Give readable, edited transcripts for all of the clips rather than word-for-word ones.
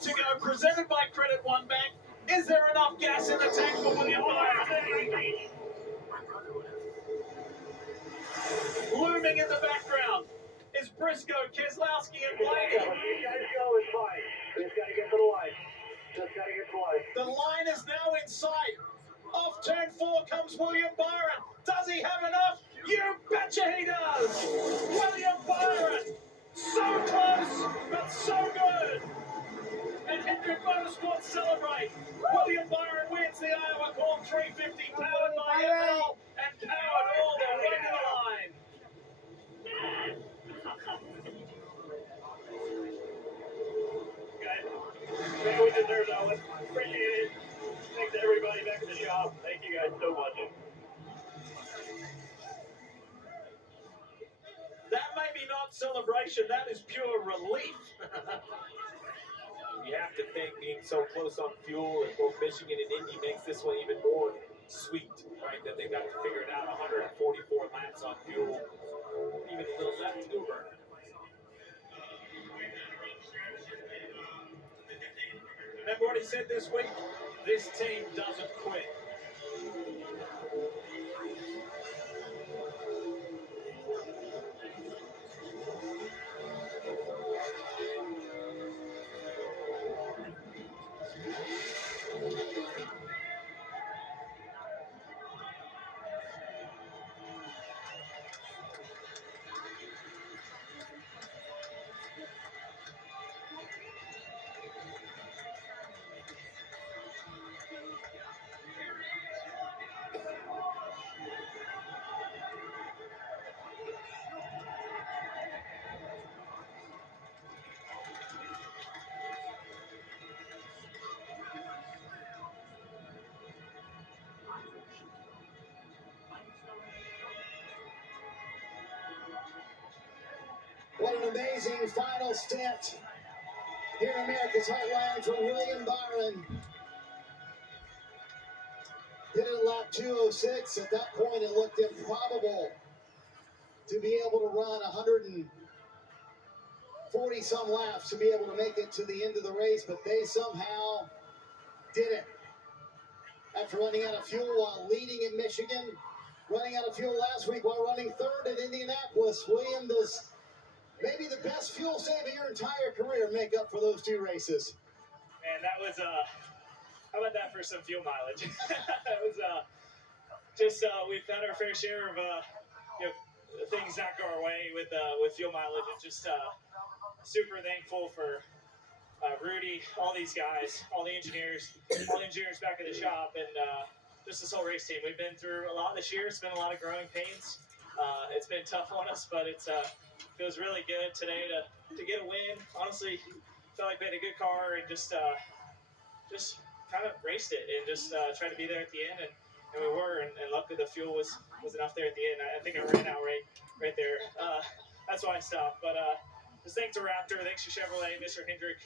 lap to go, presented by Credit One Bank. Is there enough gas in the tank for William Byron? Looming in the background is Briscoe, Keselowski, and Blaney. You guys go, it's fine. Just got to get to the line. Just got to get to the line. The line is now in sight. Off turn 4 comes William Byron. Does he have enough? You betcha he does! William Byron! So close, but so good! And Hendrick Motorsports celebrate. William Byron wins the Iowa Corn 350, powered by ML and powered all the way to the line. Guys, man, we deserve that one. Appreciate it. Thanks to everybody back at the shop. Thank you guys so much. That may be not celebration, that is pure relief. You have to think being so close on fuel and both Michigan and Indy makes this one even more sweet, right? That they got to figure it out. 144 laps on fuel, even a little left to burn. Remember what he said this week? This team doesn't quit. What an amazing final stint here in America's Heartland for William Byron. Did it in lap 206. At that point, it looked improbable to be able to run 140-some laps to be able to make it to the end of the race, but they somehow did it. After running out of fuel while leading in Michigan, running out of fuel last week while running third at Indianapolis, William does maybe the best fuel save of your entire career make up for those 2 races. Man, that was, how about that for some fuel mileage? It was, just, we've had our fair share of, things not go our way with fuel mileage, and just, super thankful for, Rudy, all these guys, all the engineers back at the shop, and, just this whole race team. We've been through a lot this year. It's been a lot of growing pains. It's been tough on us, but it's, feels really good today to get a win. Honestly, felt like we had a good car and just kind of raced it and just tried to be there at the end, and we were, and luckily the fuel was enough there at the end. I think I ran out right there. That's why I stopped. But just thanks to Raptor, thanks to Chevrolet, Mr. Hendrick,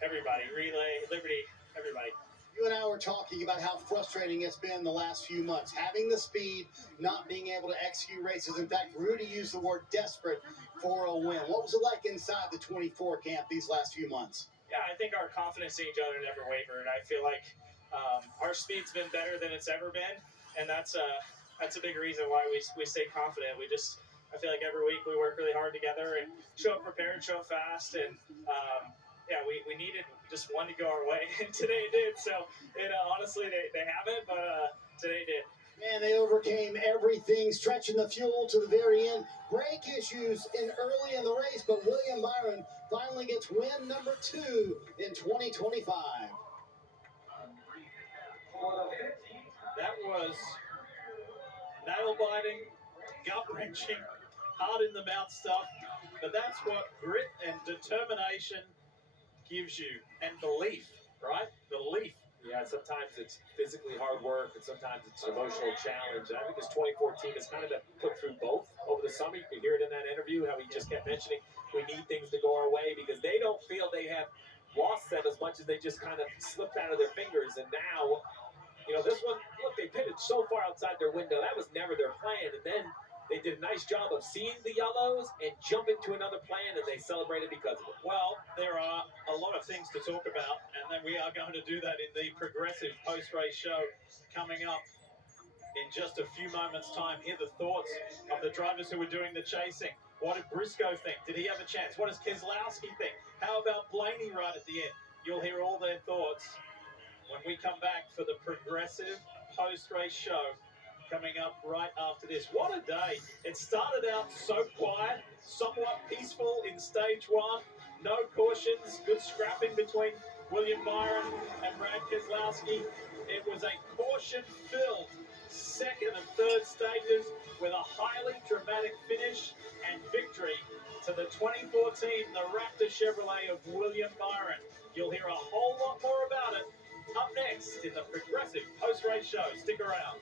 everybody, Relay, Liberty, everybody. You and I were talking about how frustrating it's been the last few months. Having the speed, not being able to execute races. In fact, Rudy used the word desperate for a win. What was it like inside the 24 camp these last few months? Yeah, I think our confidence in each other never wavered. I feel like our speed's been better than it's ever been, and that's a big reason why we stay confident. I feel like every week we work really hard together and show up prepared, show up fast, and yeah, we needed just one to go our way, and today it did. So, honestly, they haven't, but today it did. Man, they overcame everything, stretching the fuel to the very end. Brake issues early in the race, but William Byron finally gets win number 2 in 2025. That was nail-biting, gut-wrenching, hard-in-the-mouth stuff, but that's what grit and determination gives you, and belief, right? Belief. Yeah, sometimes it's physically hard work, and sometimes it's an emotional challenge. And I think this 2014 has kind of been put through both over the summer. You could hear it in that interview, how he just kept mentioning we need things to go our way because they don't feel they have lost them as much as they just kind of slipped out of their fingers. And now, this one, look, they pitted so far outside their window. That was never their plan. And then they did a nice job of seeing the yellows and jumping to another plan, and they celebrated because of it. Well, there are a lot of things to talk about, and then we are going to do that in the progressive post-race show coming up in just a few moments' time. Hear the thoughts of the drivers who were doing the chasing. What did Briscoe think? Did he have a chance? What does Keselowski think? How about Blaney right at the end? You'll hear all their thoughts when we come back for the progressive post-race show coming up right after this. What a day. It started out so quiet, somewhat peaceful in stage one. No cautions, good scrapping between William Byron and Brad Keselowski. It was a caution-filled second and third stages with a highly dramatic finish and victory to the 2014 the Raptor Chevrolet of William Byron. You'll hear a whole lot more about it up next in the progressive post-race show. Stick around.